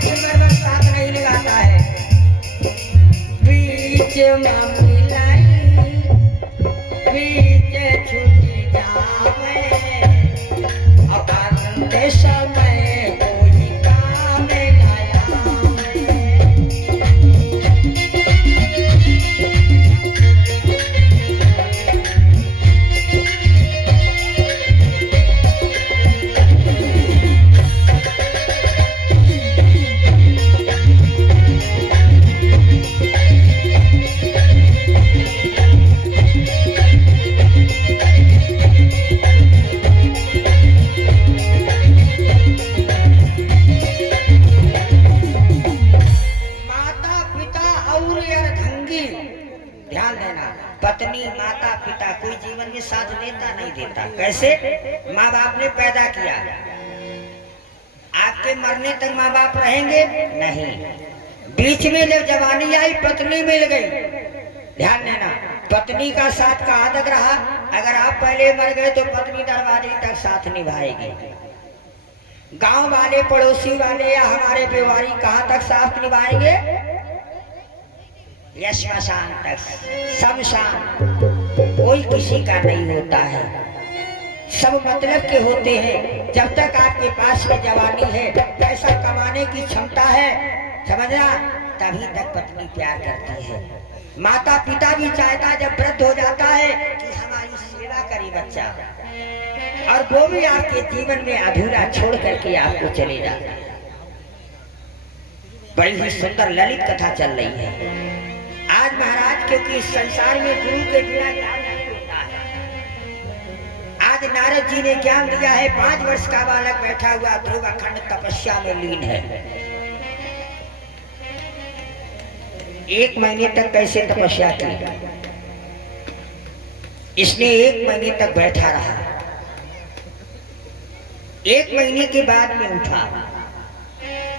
फिर बस साथ नहीं लगाता है। बीच मिलाई बीच छूटी जावे अब आनंद समय कोई काम न आवे। ध्यान देना, पत्नी माता पिता कोई जीवन में साथ देता नहीं देता। कैसे? माँ बाप ने पैदा किया, आपके मरने तक माँ बाप रहेंगे नहीं। बीच में जब जवानी आई पत्नी मिल गई, ध्यान देना, पत्नी का साथ कहाँ तक रहा? अगर आप पहले मर गए तो पत्नी दरवाजे तक साथ निभाएगी। गांव वाले पड़ोसी वाले या हमारे व्यवहारी कहाँ तक साथ निभाएंगे? श्मशान तक, शमशान। कोई किसी का नहीं होता है, सब मतलब के होते हैं। जब तक आपके पास में जवानी है, पैसा कमाने की क्षमता है, समझना, तभी तक पत्नी प्यार करती है। माता पिता भी चाहता जब वृद्ध हो जाता है कि हमारी सेवा करे बच्चा, और वो भी आपके जीवन में अधूरा छोड़ करके आपको चले जाता है। बड़ी ही सुंदर ललित कथा चल रही है आज महाराज, क्योंकि इस संसार में गुरु के बिना ज्ञान नहीं होता है। आज नारद जी ने ज्ञान दिया है। 5 वर्ष का बालक बैठा हुआ ध्रुव अखंड तपस्या में लीन है। 1 महीने तक कैसे तपस्या की? इसने 1 महीने तक बैठा रहा। 1 महीने के बाद में उठा।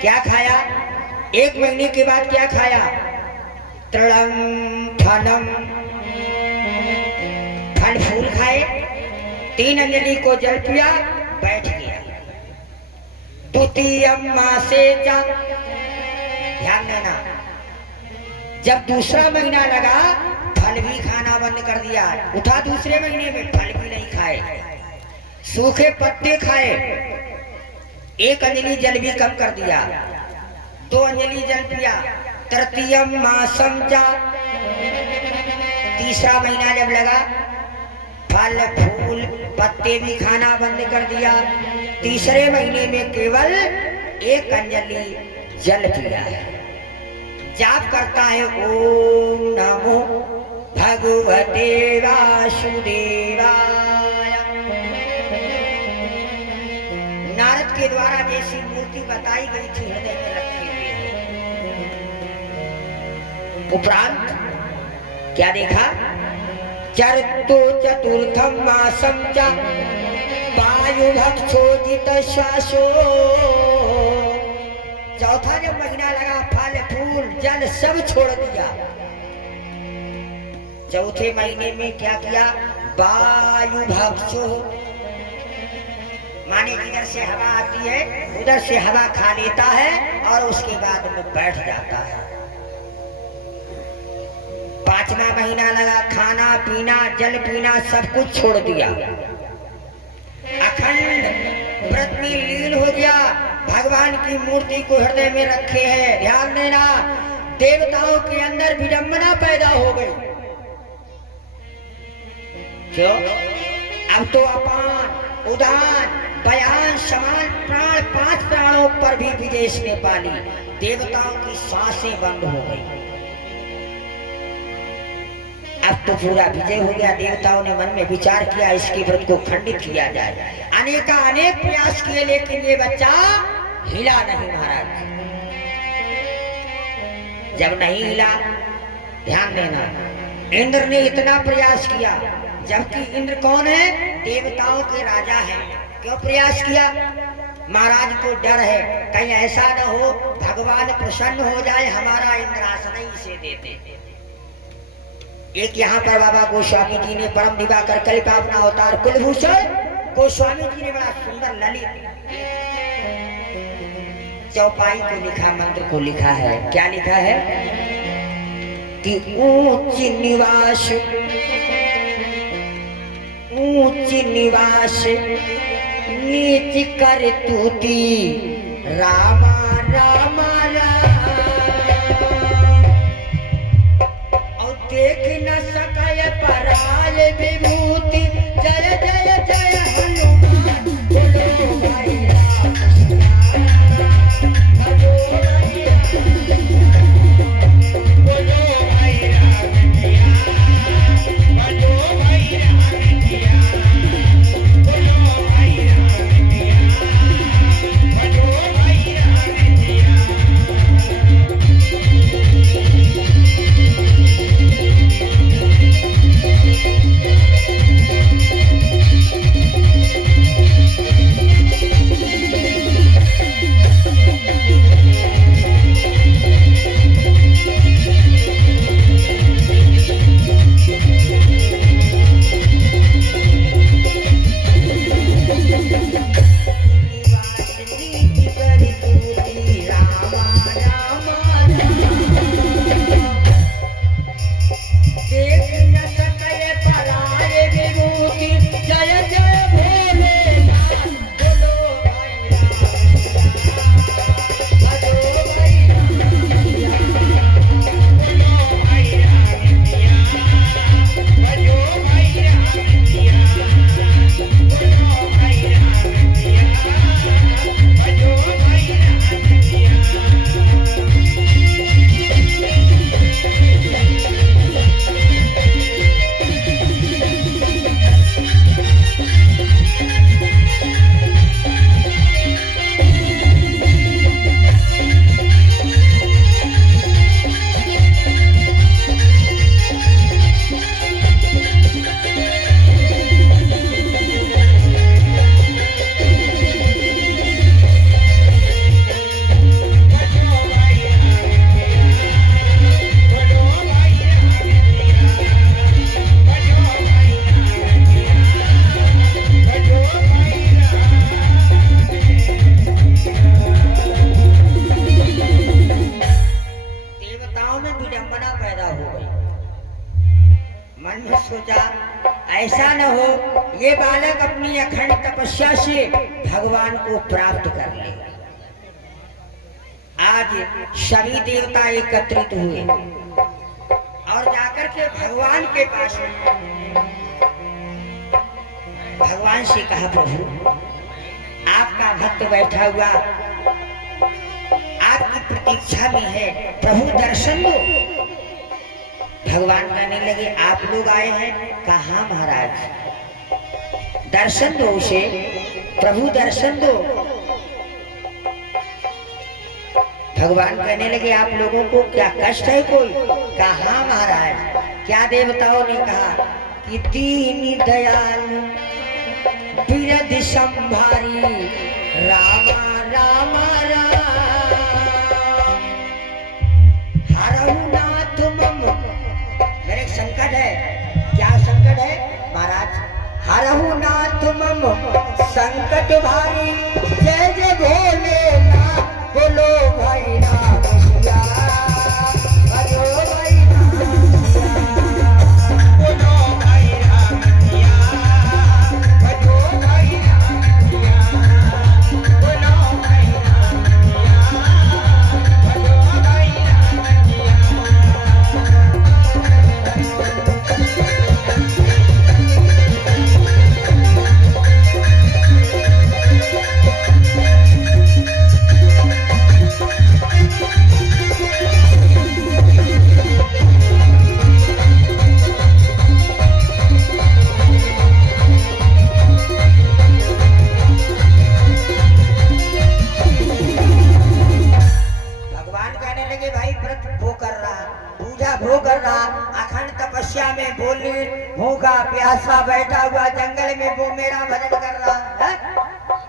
क्या खाया? 1 महीने के बाद क्या खाया? तृणम फलम, फल फूल खाए। 3 अंजलि को जल पिया, बैठ गया। द्वितीय मासे जा, ध्यान देना, जब दूसरा महीना लगा फल भी खाना बंद कर दिया। उठा दूसरे महीने में, फल भी नहीं खाए, सूखे पत्ते खाए। 1 अंजलि जल भी कम कर दिया। 2 अंजलि जल पिया। तृतीय मासम जा, तीसरा महीना जब लगा फल फूल पत्ते भी खाना बंद कर दिया। तीसरे महीने में केवल 1 अंजलि जल पिया है। जाप करता है ओम नमो भगवते वासुदेवाय। नारद के द्वारा जैसी मूर्ति बताई गई थी हृदय में रखी हुई है। उपरांत क्या देखा? चरतो चतुर्थम मासम च वायु भक्षोजित श्वासो। चौथा जब महीना लगा फल फूल जल सब छोड़ दिया। चौथे महीने में क्या किया? वायु भक्षो, माने जिधर से हवा आती है उधर से हवा खा लेता है और उसके बाद में बैठ जाता है। 5वां महीना लगा, खाना पीना जल पीना सब कुछ छोड़ दिया। अखंड व्रत में लीन हो गया। भगवान की मूर्ति को हृदय में रखे है। ध्यान देना, देवताओं के अंदर विडंबना पैदा हो गई। क्यों? अब तो अपान उदान बयान समान प्राण 5 प्राणों पर भी विजय ने पाली। देवताओं की सांसें बंद हो गई। अब तो पूरा विजय हो गया। देवताओं ने मन में विचार किया इसके व्रत को खंडित किया जाए। अनेक प्रयास किए लेकिन ये बच्चा हिला नहीं महाराज। जब नहीं हिला, ध्यान देना, इंद्र ने इतना प्रयास किया, जबकि इंद्र कौन है? देवताओं के राजा हैं। क्यों प्रयास किया? महाराज को डर है कहीं ऐसा न हो भगवान प्रसन्न हो जाए, हमारा इंद्रासन ही इसे देते। एक यहाँ पर बाबा गोस्वामी जी ने परम दिवाकर कल्प अपना अवतार कुलभूषण गोस्वामी जी ने बड़ा सुंदर ललित चौपाई को लिखा, मंत्र को लिखा है। क्या लिखा है कि ऊंच निवास नीच कर तूती रामा रामा राम, और देख न सकाय पराल विभूति। जय जय जय हनुमान बोलो भाई राम बोलो भाई राम बोलो भाई ऐसा न हो ये बालक अपनी अखंड तपस्या से भगवान को प्राप्त कर ले। आज सभी देवता एकत्रित हुए और जाकर के भगवान के पास भगवान से कहा, प्रभु आपका भक्त बैठा हुआ आपकी प्रतीक्षा में है, प्रभु दर्शन दो। भगवान कहने लगे, आप लोग आए हैं? कहाँ महाराज, दर्शन दो उसे, प्रभु दर्शन दो। भगवान कहने लगे, आप लोगों को क्या कष्ट है कोई? कहाँ महाराज। क्या देवताओं ने कहा कि दीन दयाल बिरध संभारी रामा रामा राम, हरहु नाथ मम। मेरे संकट है, क्या संकट है महाराज? हरहु नाथ मम संकट भारी, जय जय भोलेनाथ बोलो भाई राम सिया, बोलो भाई राम सिया, बोलो भाई राम सिया, बोलो भाई राम सिया, बोलो भाई राम सिया, बोलो भाई राम प्यासा बैठा हुआ जंगल में वो मेरा भजन कर रहा है।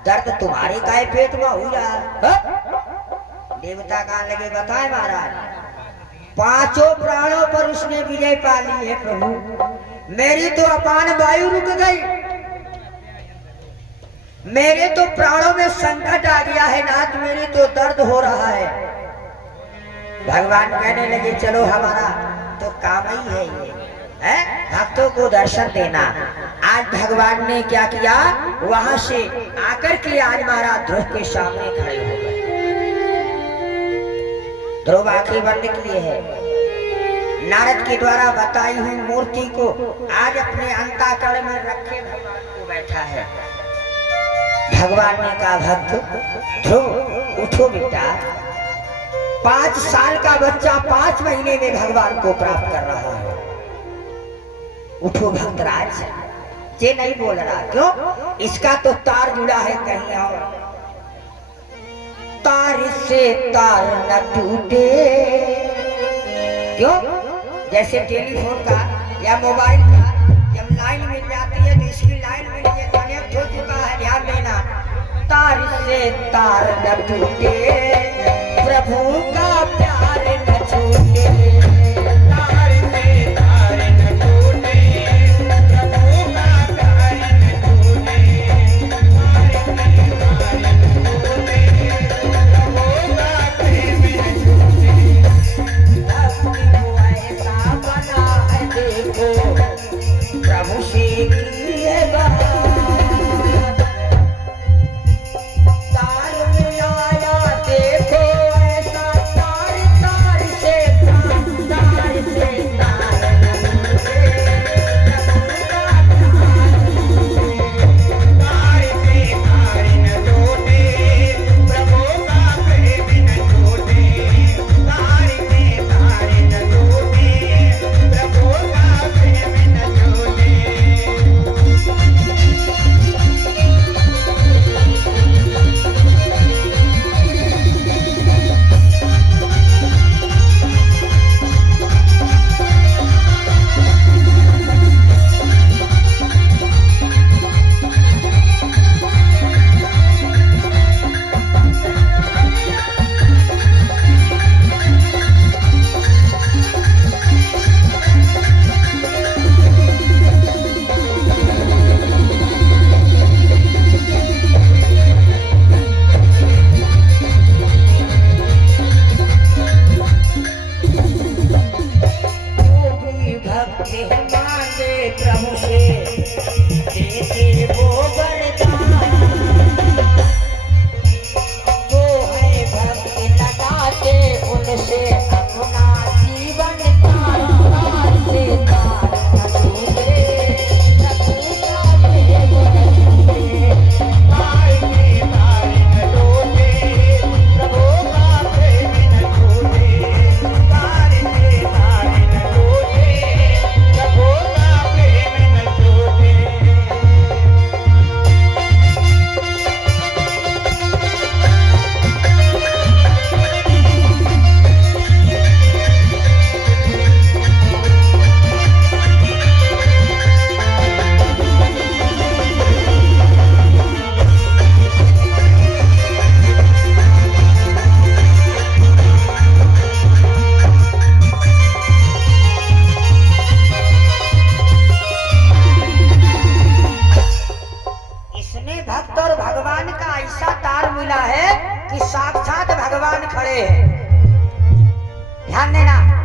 दर्द तुम्हारे काय पेट में हुआ है? देवता कहाँ लगे बताए महाराज, पांचों प्राणों पर उसने विजय पा ली है प्रभु। मेरी तो अपान वायु रुक गई, मेरे तो प्राणों में संकट आ गया है नाथ, मेरे तो दर्द हो रहा है। भगवान कहने लगे चलो हमारा तो काम ही है ये, है भक्तों को दर्शन देना। आज भगवान ने क्या किया, वहां से आकर के आज महाराज ध्रुव के सामने खड़े हो गए। ध्रुव आंखें बंद किए है, नारद के द्वारा बताई हुई मूर्ति को आज अपने अंतःकरण में रखे भगवान को बैठा है। भगवान ने कहा भक्त ध्रुव उठो बेटा, 5 साल का बच्चा 5 महीने में भगवान को प्राप्त कर रहा है। उठो भक्तराज। ये नहीं बोल रहा, क्यों? इसका तो तार जुड़ा है कहीं और, तार से तार न टूटे। क्यों? जैसे टेलीफोन का या मोबाइल का जब लाइन मिल जाती है तो इसकी लाइन में ये कनेक्ट हो चुका है, ध्यान देना। तार से तार न टूटे, प्रभु का प्यार न छूटे। तार से तार न टूटे, प्रभु का प्यार न छूटे। तार से तार न टूटे, प्रभु का प्रेम न छूटे। भक्ति को ऐसा बना है देखो, प्रभु से किए बात।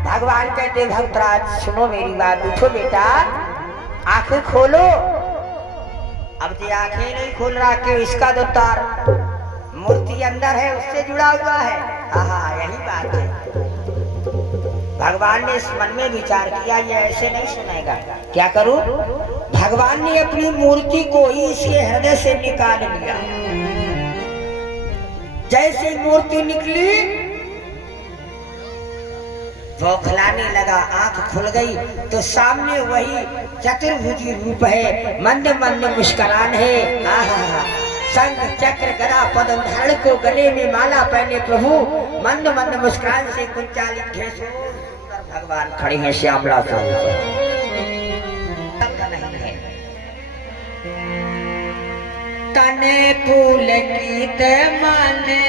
भगवान कहते भक्तराज सुनो मेरी बात, उठो बेटा, आंखें खोलो। अब ये आंखें नहीं खोल रहा, क्यों? इसका तो तार मूर्ति अंदर है, उससे जुड़ा हुआ है। हाँ यही बात है। भगवान ने इस मन में विचार किया, ये ऐसे नहीं सुनेगा, क्या करूं? भगवान ने अपनी मूर्ति को ही इसके हृदय से निकाल लिया। जैसे मूर्ति निकली बौखलाने लगा, आंख खुल गई तो सामने वही चतुर्भुजी रूप है, मंद मंद मुस्कुरान है। शंख चक्र गदा पद्म धारण को गले में माला पहने प्रभु मंद मंद मुस्कुरान से कुंचालित घेसो भगवान खड़े हैं श्यामला स्वरूप। तने फूल गीत माने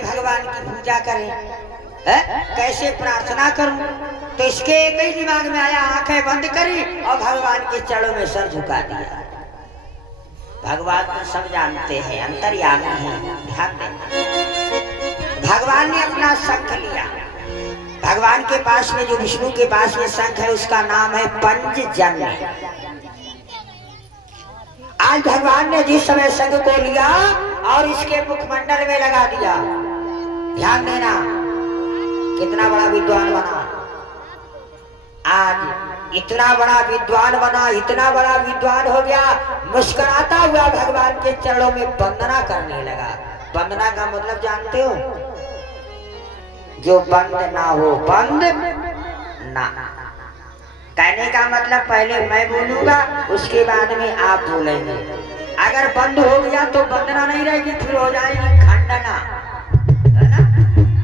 कैसे भगवान की पूजा करें, कैसे प्रार्थना करूं। तो इसके एक ही दिमाग में आया, आंखें बंद करी और भगवान के चरणों में सर झुका दिया। भगवान तो सब जानते हैं, अंतर्यामी हैं, ध्यान देना। भगवान ने अपना शंख लिया। भगवान के पास में जो विष्णु के पास में शंख है उसका नाम है पंचजन्य। आज भगवान ने जिस समय शंख को लिया और इसके मुखमंडल में लगा दिया, ध्यान देना कितना बड़ा विद्वान बना। आज इतना बड़ा विद्वान बना, इतना बड़ा विद्वान हो गया, मुस्कुराता हुआ भगवान के चरणों में वंदना करने लगा। वंदना का मतलब जानते हो? जो बंद ना हो, बंद ना। कहने का मतलब पहले मैं बोलूंगा, उसके बाद में आप बोलेंगे। अगर बंद हो गया तो वंदना नहीं रहेगी, फिर हो जाएगी खंडना, है ना?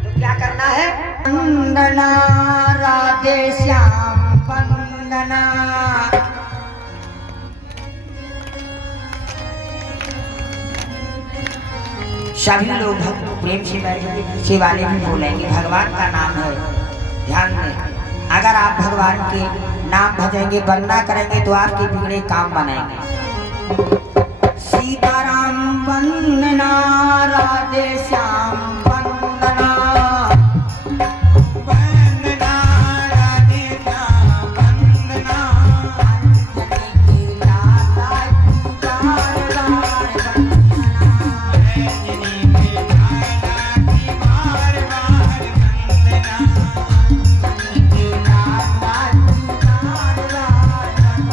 तो क्या करना है? वंदना राधे श्याम वंदना। सभी लोग प्रेम से बैठेंगे, पीछे वाले भी बोलेंगे। भगवान का नाम है, ध्यान दें। अगर आप भगवान के नाम भजेंगे, वंदना करेंगे तो आपके बिगड़े काम बनेंगे। सीताराम वंदना राधे श्याम वंदना। वंदना राधे श्याम वंदना। अंजनी की लाला की बार बार वंदना। अंजनी की लाला की बार बार वंदना। अंजनी की लाला की बार बार वंदना।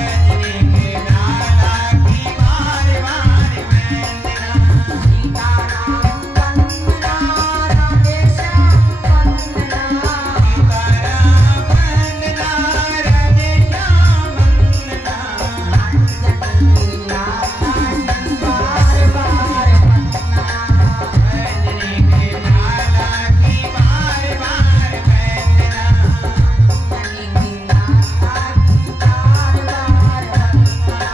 अंजनी की लाला की बार बार वंदना। सीताराम वंदना राधे श्याम वंदना। सीताराम वंदना राधे श्याम वंदना। अंजनी की लाला की बार बार वंदना। अंजनी की लाला की बार बार वंदना। अंजनी की लाला की बार बार वंदना।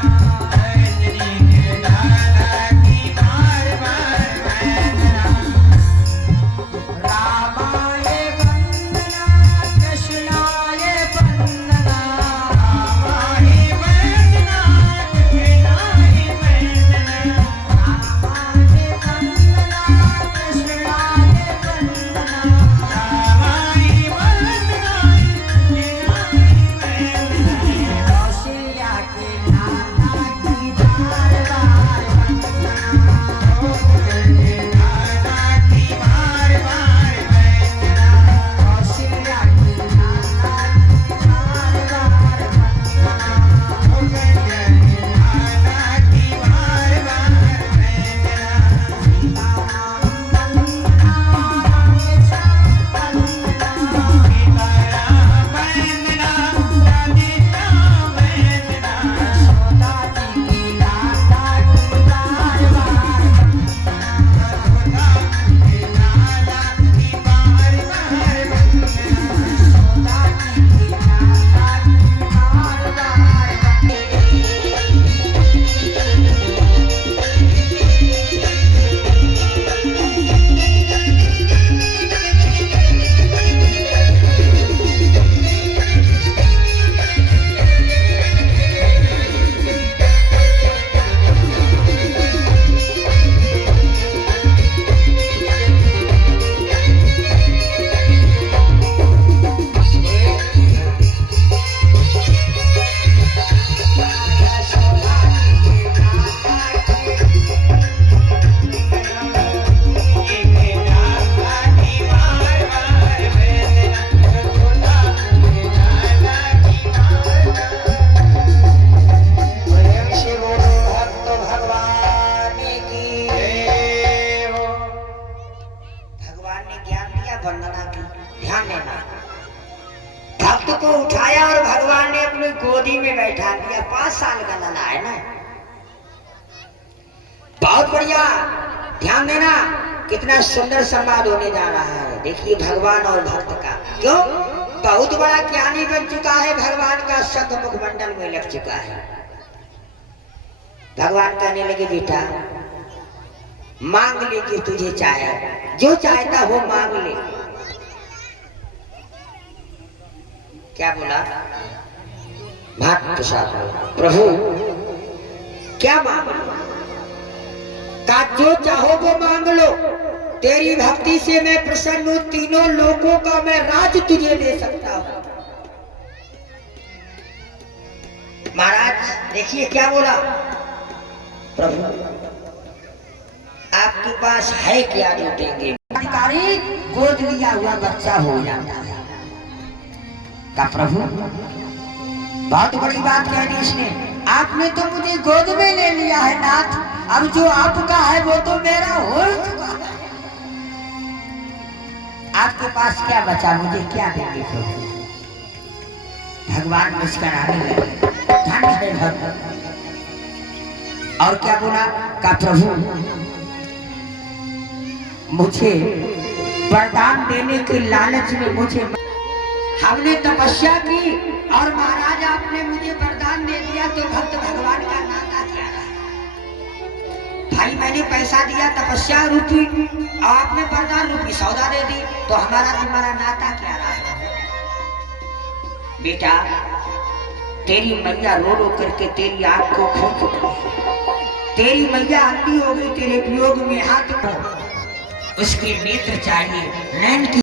अंजनी की लाला की बार बार वंदना। रामाय वंदना कृष्णाय वंदना। रामाय वंदना कृष्णाय वंदना। रामाय वंदना कृष्णाय वंदना। रामाय वंदना कृष्णाय वंदना। कौशल्या के लाला की बार बार वंदना। कौशल्या के लाला की बार बार वंदना। कौशल्या के लाला की बार बार वंदना। कौशल्या के लाला की बार बार वंदना। सीताराम वंदना राधे श्याम वंदना। सीताराम वंदना राधे श्याम वंदना। यशोदा जी की लाला की बार बार वंदना। यशोदा जी की लाला की बार बार वंदना। यशोदा जी की लाला की बार बार प्रेम से बोलो भक्त भगवान की जय हो। भगवान ने ज्ञान दिया वंदना की, ध्यान देना। भक्त को उठाया और भगवान ने अपनी गोदी में बैठा दिया। 5 साल का लला है ना, बहुत बढ़िया। ध्यान देना कितना सुंदर संवाद होने जा रहा है। देखिए भगवान और भक्त का, क्यों बहुत बड़ा ज्ञानी बन चुका है। भगवान का शंख मुखमंडल में लग चुका है। भगवान कहने लगे बेटा मांग ले जो तुझे चाहे, जो चाहता हो मांग ले। क्या बोला भक्त प्रसाद? प्रभु क्या मांग लो? का जो चाहो वो मांग लो, तेरी भक्ति से मैं प्रसन्न हूं, तीनों लोगों का मैं राज तुझे दे सकता हूं। महाराज देखिए क्या बोला प्रभु, आपके पास है क्या जो देंगे? अधिकारी गोद लिया हुआ बच्चा हो जाता है। का प्रभु बहुत बड़ी बात कह दी इसने, आपने तो मुझे गोद में ले लिया है नाथ, अब जो आपका है वो तो मेरा हो चुका है। आपके पास क्या बचा, मुझे क्या देंगे प्रभु? भगवान मुस्कुराने लगे, धन्य है भगवान। और क्या बोला? का प्रभु मुझे वरदान देने के लालच में मुझे, हमने तपस्या की और महाराज आपने मुझे वरदान दे दिया, तो भक्त भगवान का नाता क्या रहा? भाई मैंने पैसा दिया तपस्या रूपी और आपने वरदान रूपी सौदा दे दी, तो हमारा तुम्हारा नाता क्या रहा? बेटा तेरी मैया रो रो करके तेरी आंख को खो चुकी, तेरी मैया अंधी हो गई तेरे वियोग में, हाथ पर उसके नेत्र चाहिए, नैन की